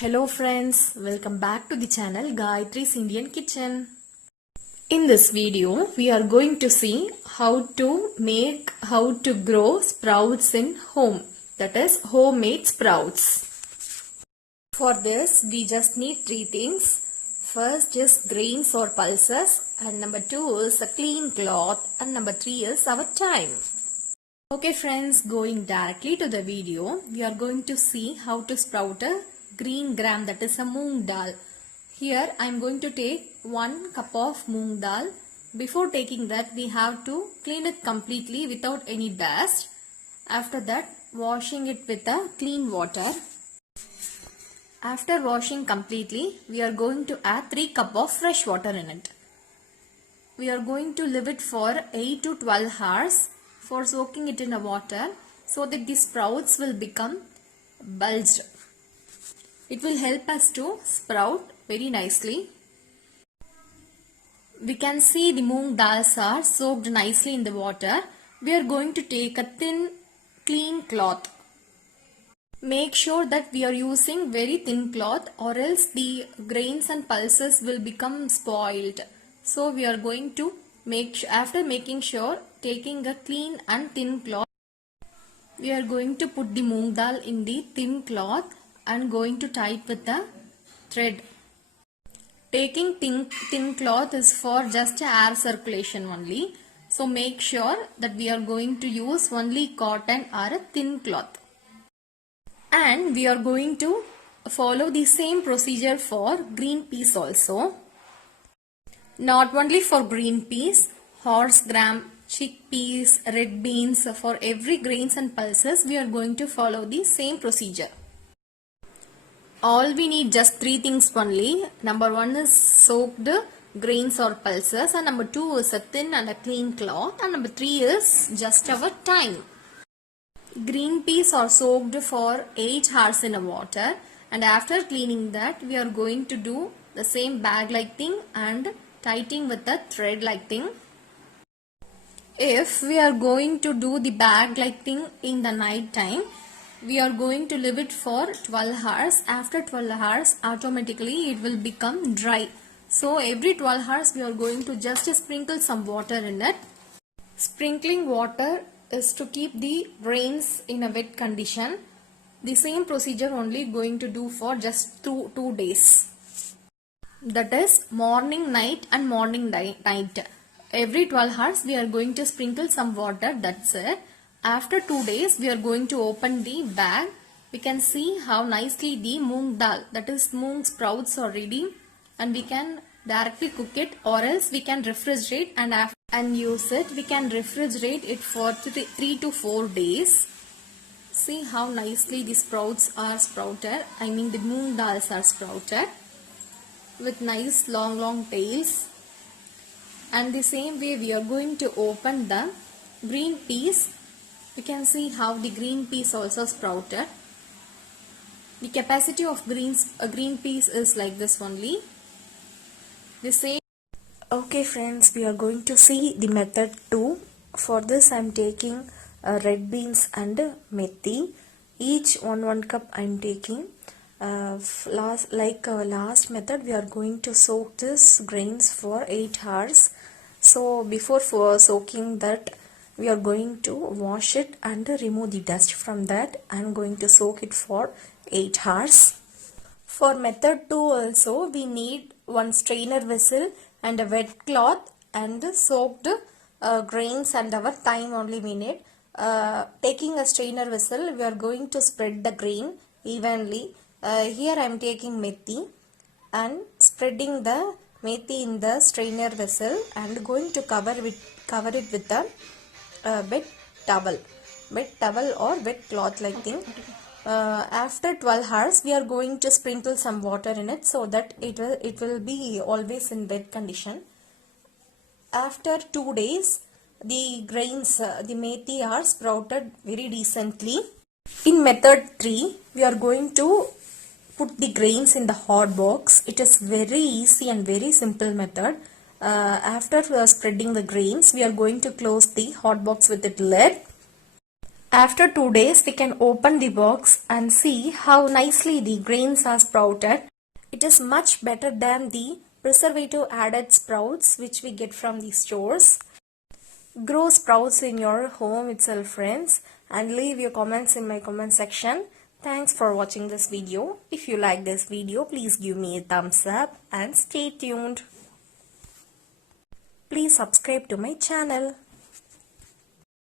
Hello friends, welcome back to the channel Gayatri's Indian Kitchen. In this video, we are going to see how to grow sprouts in home. That is homemade sprouts. For this, we just need three things. First is grains or pulses, and number two is a clean cloth, and number three is our time. Okay friends, going directly to the video, we are going to see how to sprout a green gram, that is a moong dal. Here I am going to take 1 cup of moong dal. Before taking that, we have to clean it completely without any dust. After that, washing it with a clean water. After washing completely, we are going to add 3 cup of fresh water in it. We are going to leave it for 8 to 12 hours for soaking it in a water so that the sprouts will become bulged. It will help us to sprout very nicely. We can see the moong dals are soaked nicely in the water. We are going to take a thin, clean cloth. Make sure that we are using very thin cloth, or else the grains and pulses will become spoiled. So we are going to after making sure, taking a clean and thin cloth, we are going to put the moong dal in the thin cloth and going to tie it with a thread. Taking thin cloth is for just air circulation only. So make sure that we are going to use only cotton or a thin cloth. And we are going to follow the same procedure for green peas also. Not only for green peas, horse gram, chickpeas, red beans, for every grains and pulses we are going to follow the same procedure. All we need just three things only. Number one is soaked grains or pulses, and number two is a thin and a clean cloth, and number three is just our time. Green peas are soaked for 8 hours in a water, and after cleaning that, we are going to do the same bag like thing and tightening with a thread like thing. If we are going to do the bag like thing in the night time, we are going to leave it for 12 hours. After 12 hours, automatically it will become dry. So every 12 hours we are going to just sprinkle some water in it. Sprinkling water is to keep the grains in a wet condition. The same procedure only going to do for just two days. That is morning, night and morning, night. Every 12 hours we are going to sprinkle some water, that's it. After 2 days, we are going to open the bag. We can see how nicely the moong dal, that is moong sprouts, are ready, and we can directly cook it, or else we can refrigerate and use it. We can refrigerate it for 3 to 4 days. See how nicely the sprouts are sprouted. I mean the moong dals are sprouted with nice long tails. And the same way we are going to open the green peas. You can see how the green peas also sprouted. The capacity of green peas is like this only. The same. Okay friends, we are going to see the method 2. For this I am taking red beans and methi. Each 1 cup I am taking. Last method, we are going to soak this grains for 8 hours. So before soaking that, we are going to wash it and remove the dust from that. I am going to soak it for 8 hours. For method 2 also, we need one strainer vessel and a wet cloth and soaked grains and our thyme only we need. Taking a strainer vessel, we are going to spread the grain evenly. Here I am taking methi and spreading the methi in the strainer vessel and going to cover it with a wet towel or wet cloth like thing. After 12 hours, we are going to sprinkle some water in it so that it will be always in wet condition. After 2 days, the grains, the methi are sprouted very decently. In method 3, we are going to put the grains in the hot box. It is very easy and very simple method. After spreading the grains, we are going to close the hot box with its lid. After 2 days, we can open the box and see how nicely the grains are sprouted. It is much better than the preservative added sprouts which we get from the stores. Grow sprouts in your home itself, friends, and leave your comments in my comment section. Thanks for watching this video. If you like this video, please give me a thumbs up and stay tuned. Please subscribe to my channel.